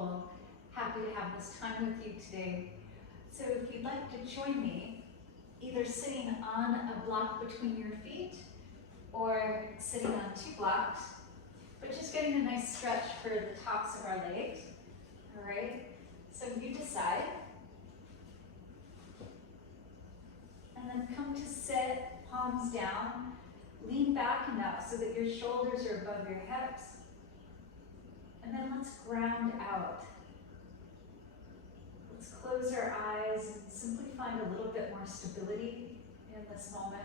beautiful. Happy to have this time with you today. So if you'd like to join me, either sitting on a block between your feet or sitting on 2 blocks, but just getting a nice stretch for the tops of our legs. All right, so you decide. And then come to sit, palms down, lean back enough so that your shoulders are above your hips. And then let's ground out. Let's close our eyes and simply find a little bit more stability in this moment.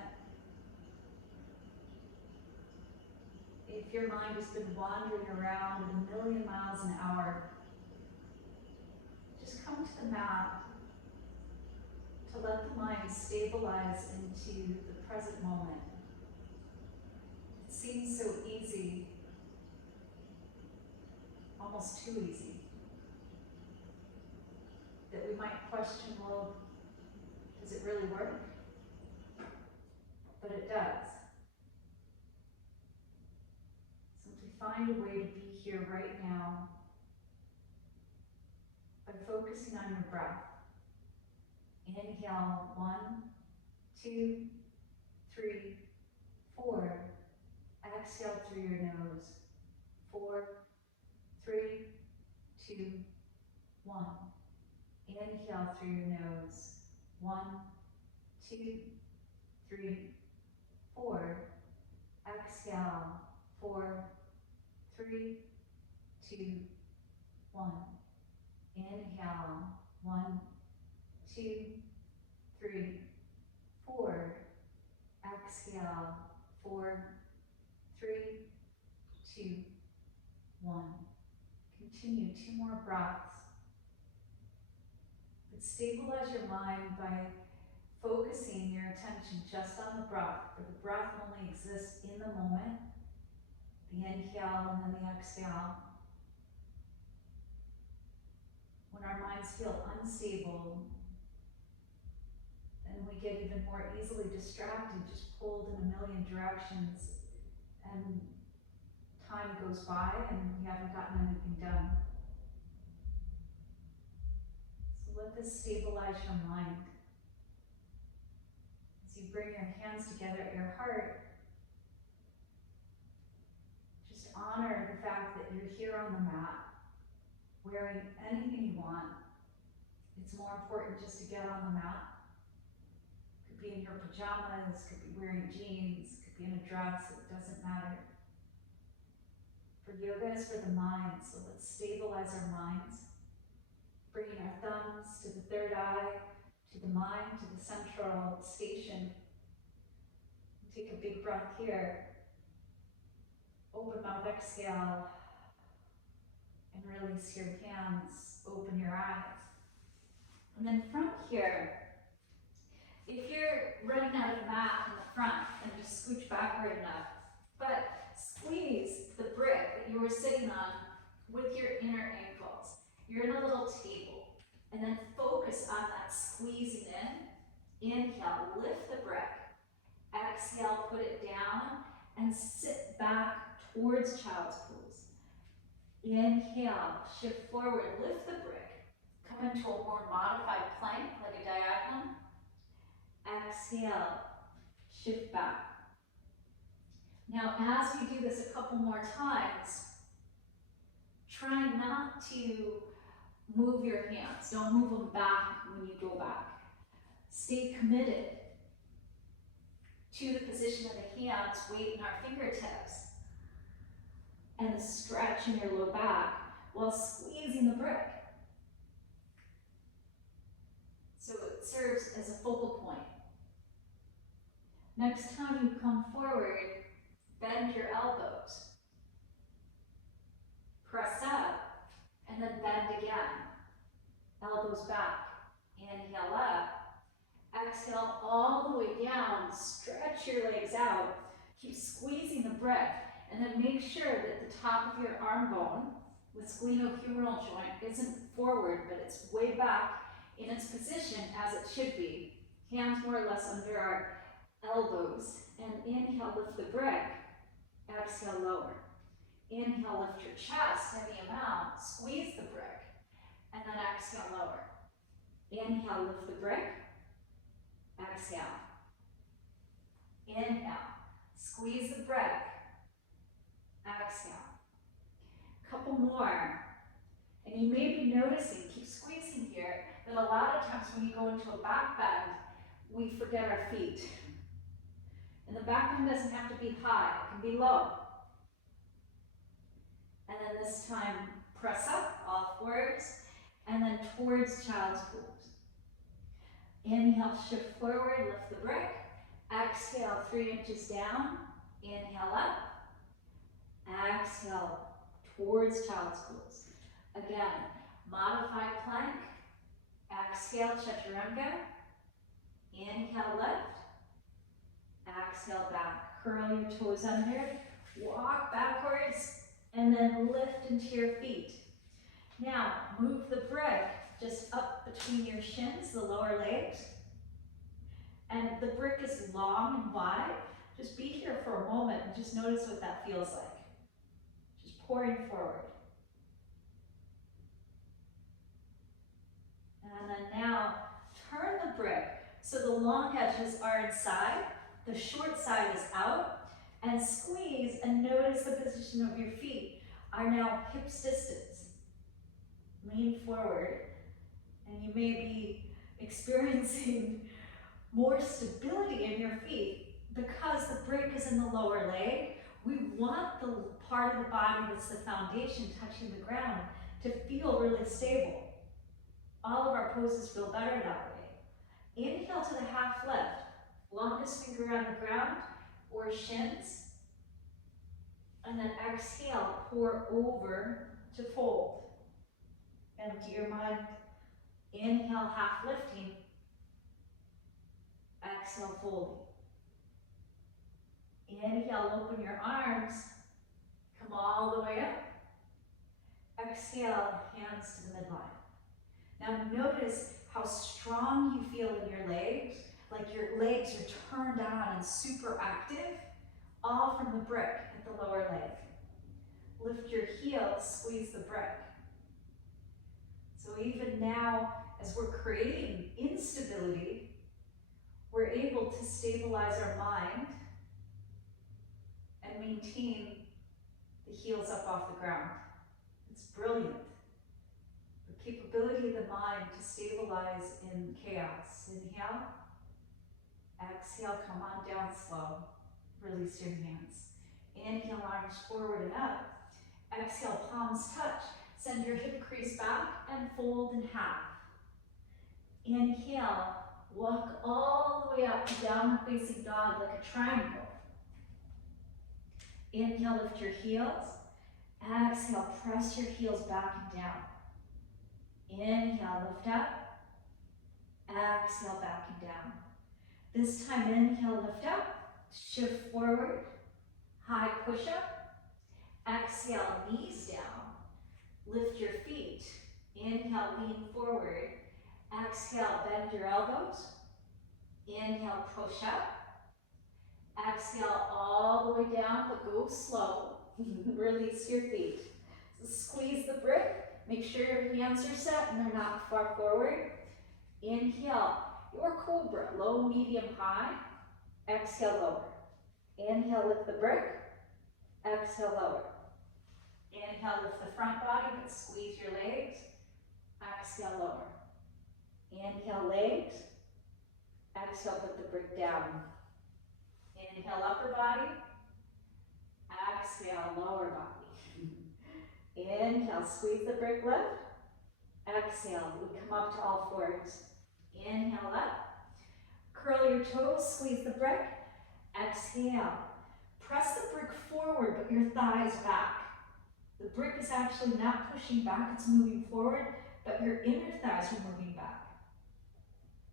If your mind has been wandering around at 1,000,000 miles an hour, just come to the mat to let the mind stabilize into the present moment. It seems so easy, almost too easy, that we might question, well, does it really work? But it does. Simply find a way to be here right now by focusing on your breath. Inhale, 1, 2, 3, 4. Exhale through your nose. 4, 3, 2, 1. Inhale through your nose. 1, 2, 3, 4. Exhale. 4, 3, 2, 1. Inhale. 1, 2, 3, 4. Exhale. 4, 3, 2, 1. Continue 2 more breaths. But stabilize your mind by focusing your attention just on the breath, for the breath only exists in the moment, the inhale and then the exhale. When our minds feel unstable, then we get even more easily distracted, just pulled in 1,000,000 directions, and time goes by and we haven't gotten anything done. So let this stabilize your mind. As you bring your hands together at your heart, just honor the fact that you're here on the mat, wearing anything you want. It's more important just to get on the mat. Could be in your pajamas, could be wearing jeans, could be in a dress, it doesn't matter. For yoga is for the mind, so let's stabilize our minds, bringing our thumbs to the third eye, to the mind, to the central station. Take a big breath here. Open mouth, exhale, and release your hands, open your eyes. And then from here, if you're running out of mat in the front, then just scooch backward enough, but squeeze the brick that you were sitting on with your inner ankles. You're in a little table, and then focus on that squeezing in. Inhale, lift the brick. Exhale, put it down, and sit back towards child's pose. Inhale, shift forward, lift the brick. Come into a more modified plank, like a diagonal. Exhale, shift back. Now, as we do this a couple more times, try not to move your hands. Don't move them back when you go back. Stay committed to the position of the hands, weight in our fingertips, and the stretch in your low back while squeezing the brick. So it serves as a focal point. Next time you come forward, bend your elbows. Press up, and then bend again. Elbows back. Inhale up. Exhale all the way down. Stretch your legs out. Keep squeezing the brick. And then make sure that the top of your arm bone, the splenohumeral joint, isn't forward, but it's way back in its position as it should be. Hands more or less under our elbows. And inhale, lift the brick. Exhale, lower. Inhale, lift your chest, heavy amount. Squeeze the brick. exhale, lower. Inhale, lift the brick. Exhale. Inhale, squeeze the brick. Exhale. Couple more. And you may be noticing, keep squeezing here, that a lot of times when you go into a back bend, we forget our feet. And the back bend doesn't have to be high, it can be low. And then this time, press up, all fours, and then towards child's pose. Inhale, shift forward, lift the brick. Exhale, 3 inches down. Inhale up. Exhale, towards child's pose. Again, modified plank. Exhale, chaturanga. Inhale, lift. Exhale, back. Curl your toes under. Walk backwards, and then lift into your feet. Now, move the brick just up between your shins, the lower legs. And the brick is long and wide. Just be here for a moment and just notice what that feels like. Just pouring forward. And then now, turn the brick so the long edges are inside, the short side is out, and squeeze and notice the position of your feet are now hips distance. Lean forward, and you may be experiencing more stability in your feet because the brick is in the lower leg. We want the part of the body that's the foundation touching the ground to feel really stable. All of our poses feel better that way. Inhale to the half lift, longest finger on the ground or shins, and then exhale, pour over to fold. Empty your mind. Inhale, half lifting. Exhale, folding. Inhale, open your arms. Come all the way up. Exhale, hands to the midline. Now notice how strong you feel in your legs, like your legs are turned on and super active, all from the brick at the lower leg. Lift your heels, squeeze the brick. So even now, as we're creating instability, we're able to stabilize our mind and maintain the heels up off the ground. It's brilliant. The capability of the mind to stabilize in chaos. Inhale. Exhale, come on down slow. Release your hands. Inhale, arms forward and up. Exhale, palms touch. Send your hip crease back and fold in half. Inhale, walk all the way up to downward facing dog like a triangle. Inhale, lift your heels. Exhale, press your heels back and down. Inhale, lift up. Exhale, back and down. This time, inhale, lift up. Shift forward. High push up. Exhale, knees down. Lift your feet. Inhale, lean forward. Exhale, bend your elbows. Inhale, push up. Exhale, all the way down, but go slow. Release your feet. So squeeze the brick. Make sure your hands are set and they're not far forward. Inhale, your cobra, low, medium, high. Exhale, lower. Inhale, lift the brick. Exhale, lower. Inhale, lift the front body, but squeeze your legs. Exhale, lower. Inhale, legs. Exhale, put the brick down. Inhale, upper body. Exhale, lower body. Inhale, squeeze the brick, lift. Exhale, we come up to all fours. Inhale, up. Curl your toes, squeeze the brick. Exhale. Press the brick forward, but your thighs back. The brick is actually not pushing back, it's moving forward, but your inner thighs are moving back.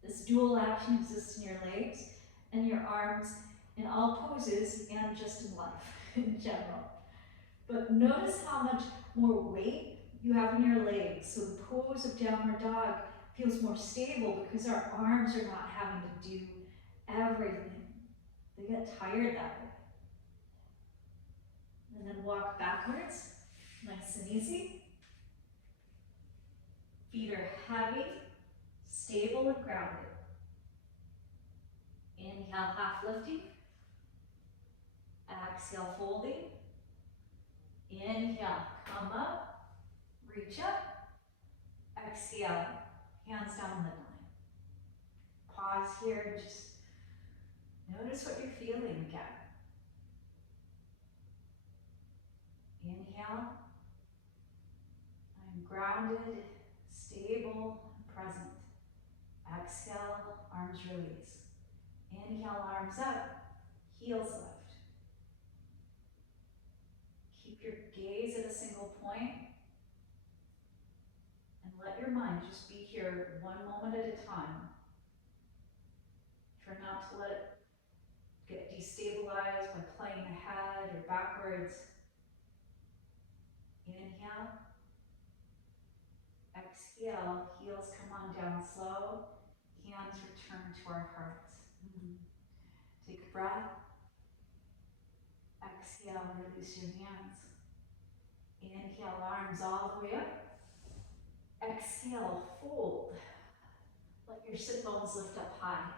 This dual action exists in your legs and your arms in all poses and just in life in general. But notice how much more weight you have in your legs. So the pose of downward dog feels more stable because our arms are not having to do everything. They get tired that way. And then walk backwards, nice and easy. Feet are heavy, stable, and grounded. Inhale, half lifting. Exhale, folding. Inhale, come up, reach up. Exhale, hands down the midline. Pause here, just notice what you're feeling again. Inhale, I'm grounded, stable, and present. Exhale, arms release. Inhale, arms up, heels lift. Keep your gaze at a single point and let your mind just be here one moment at a time. Try not to let it get destabilized by playing ahead or backwards. Inhale. Exhale, heels come on down slow. Hands return to our hearts. Take a breath. Exhale, release your hands. Inhale, arms all the way up. Exhale, fold. Let your sit bones lift up high.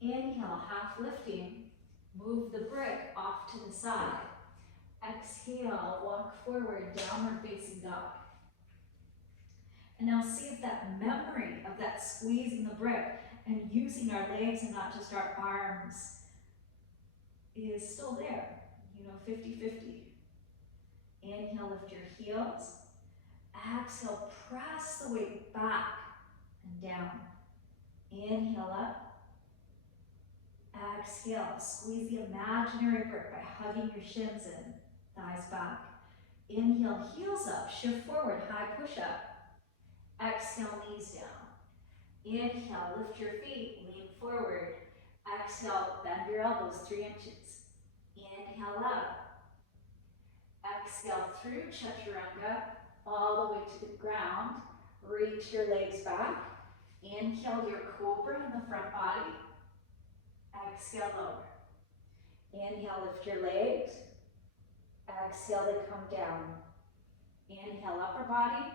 Inhale, half lifting. Move the brick off to the side. Exhale, walk forward, downward facing dog. And now see if that memory of that squeezing the brick and using our legs and not just our arms is still there, 50-50. Inhale, lift your heels. Exhale, press the weight back and down. Inhale up. Exhale, squeeze the imaginary brick by hugging your shins in, thighs back. Inhale, heels up, shift forward, high push up. Exhale, knees down. Inhale, lift your feet, lean forward. Exhale, bend your elbows 3 inches. Inhale up. Exhale through chaturanga, all the way to the ground. Reach your legs back. Inhale your cobra in the front body. Exhale, lower. Inhale, lift your legs. Exhale, they come down. Inhale, upper body.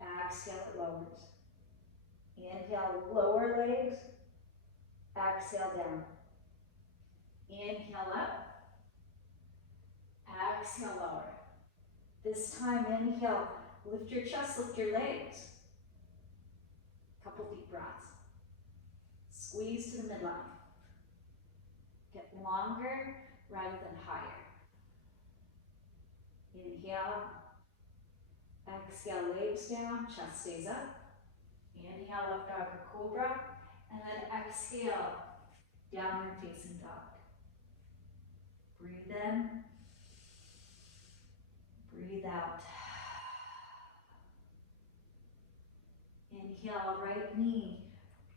Exhale, it lowers. Inhale, lower legs. Exhale, down. Inhale, up. Exhale, lower. This time, inhale, lift your chest, lift your legs. Couple deep breaths. Squeeze to the midline. Get longer rather than higher. Inhale. Exhale, legs down, chest stays up. Inhale, up dog or cobra. And then exhale, downward facing dog. Breathe in. Breathe out. Inhale, right knee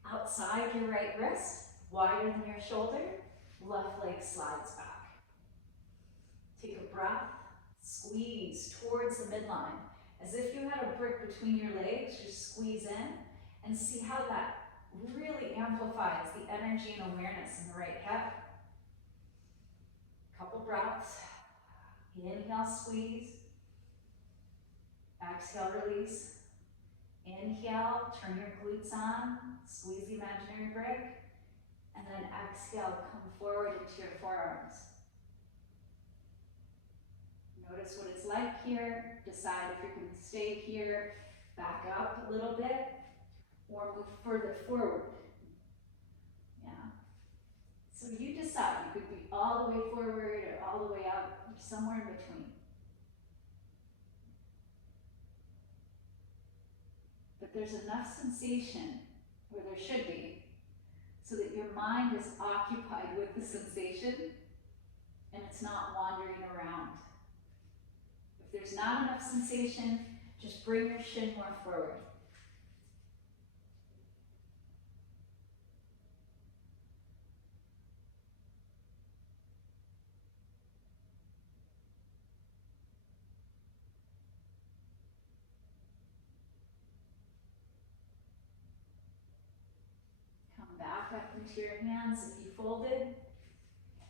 outside your right wrist, wider than your shoulder. Left leg slides back. Take a breath. Squeeze towards the midline. As if you had a brick between your legs, just squeeze in and see how that really amplifies the energy and awareness in the right hip. Couple breaths. Inhale, squeeze. Exhale, release. Inhale, turn your glutes on, squeeze the imaginary brick, and then exhale, come forward into your forearms. Notice what it's like here. Decide if you're going to stay here, back up a little bit, or move further forward. Yeah. So you decide. You could be all the way forward or all the way out, or somewhere in between. But there's enough sensation, where there should be, so that your mind is occupied with the sensation and it's not wandering around. If there's not enough sensation, just bring your shin more forward. Come back up into your hands if you folded.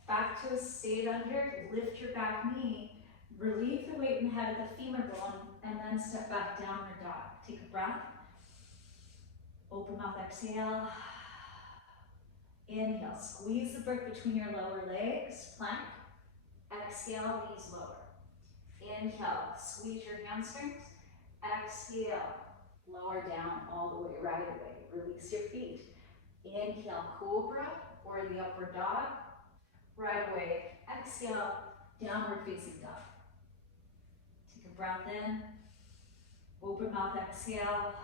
Back to a stayed under, lift your back knee, Relieve the weight in the head of the femur bone and then step back, downward dog. Take a breath. Open mouth, exhale. Inhale, squeeze the brick between your lower legs, plank. Exhale, knees lower. Inhale, squeeze your hamstrings. Exhale, lower down all the way, right away. Release your feet. Inhale, cobra or the upward dog. Right away. Exhale, downward facing dog. Take a breath in. Open mouth, exhale.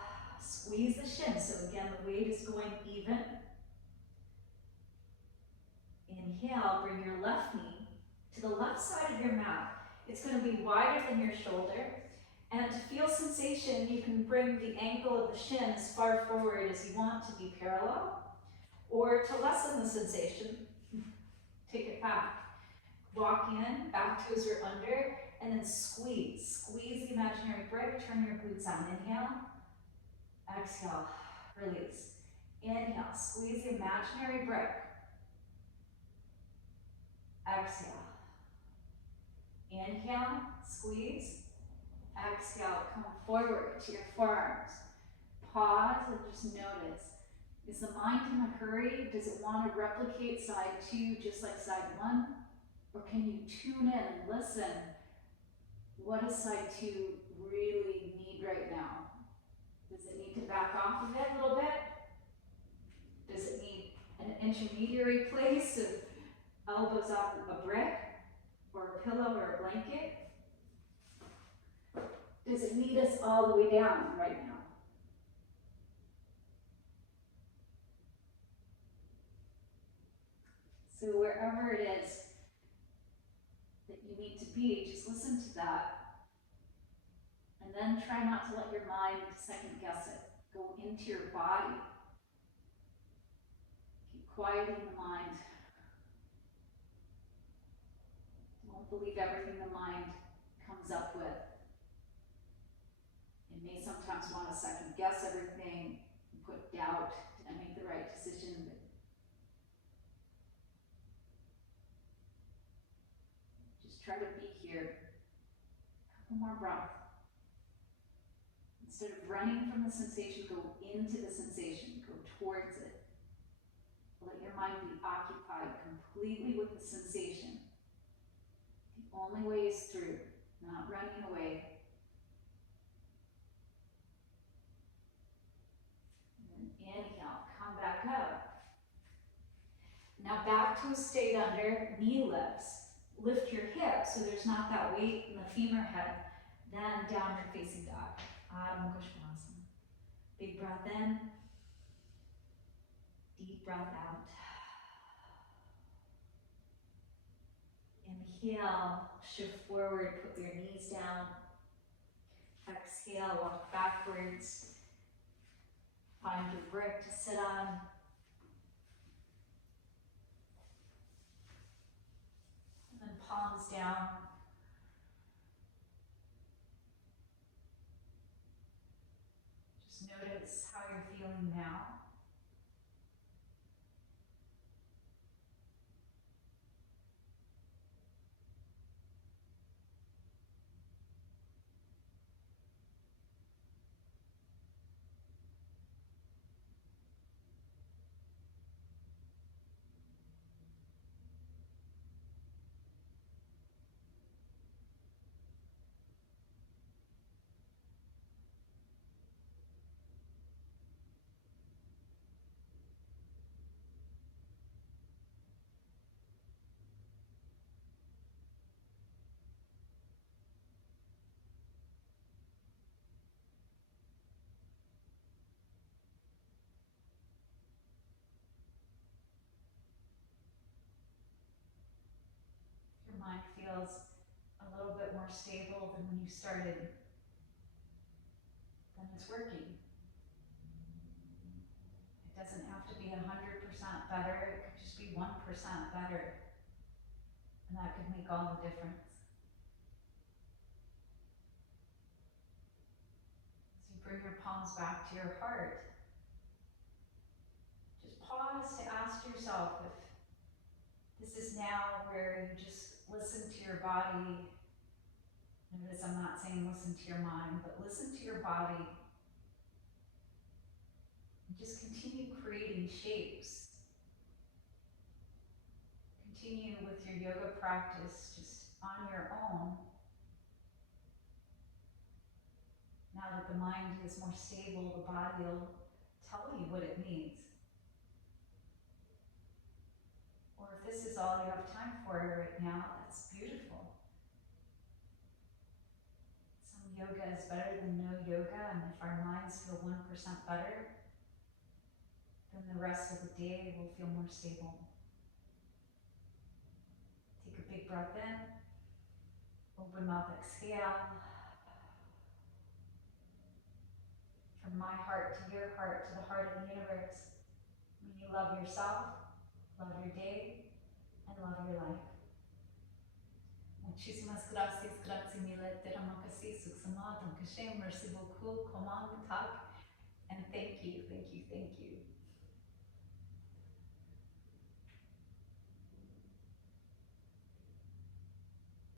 Squeeze the shins. So again, the weight is going even. Inhale, bring your left knee to the left side of your mat. It's going to be wider than your shoulder. And to feel sensation, you can bring the ankle of the shin as far forward as you want to be parallel. Or to lessen the sensation, take it back. Walk in, back toes are under, and then squeeze. Squeeze the imaginary brick, turn your glutes on. Inhale, exhale, release. Inhale, squeeze the imaginary brick. Exhale. Inhale, squeeze. Exhale, come forward to your forearms. Pause and just notice. Is the mind in a hurry? Does it want to replicate side 2 just like side 1? Or can you tune in and listen? What does side 2 really need right now? Does it need to back off of it a little bit? Does it need an intermediary place of elbows off a brick or a pillow or a blanket? Does it need us all the way down right now? So wherever it is that you need to be, just listen to that. And then try not to let your mind second guess it. Go into your body. Keep quieting the mind. Don't believe everything the mind comes up with. It may sometimes want to second guess everything, and put doubt, did I make the right decision? But just try to be here. A couple more breaths. Instead of running from the sensation, go into the sensation, go towards it. Let your mind be occupied completely with the sensation. The only way is through, not running away. And then inhale, come back up. Now back to a state under, knee lifts. Lift your hips so there's not that weight in the femur head. Then downward facing dog. Adho Mukha Svanasana. Big breath in. Deep breath out. Inhale, shift forward, put your knees down. Exhale, walk backwards. Find your brick to sit on. And then palms down. Just notice how you're feeling now. Your mind feels a little bit more stable than when you started, then it's working. It doesn't have to be 100% better, it could just be 1% better. And that could make all the difference. As you bring your palms back to your heart, just pause to ask yourself if this is now where you just listen to your body Notice I'm not saying listen to your mind, but listen to your body. And just continue creating shapes. Continue with your yoga practice just on your own. Now that the mind is more stable, the body will tell you what it needs. Or if this is all you have time for right now, that's beautiful. Some yoga is better than no yoga, and if our minds feel 1% better, then the rest of the day will feel more stable. Take a big breath in, open mouth, exhale. From my heart to your heart, to the heart of the universe, may you love yourself, love your day, and love your life. Muchísimas gracias, grazie mille, Terama Kasi, Suksama, Dankeschön, merci beaucoup, comment,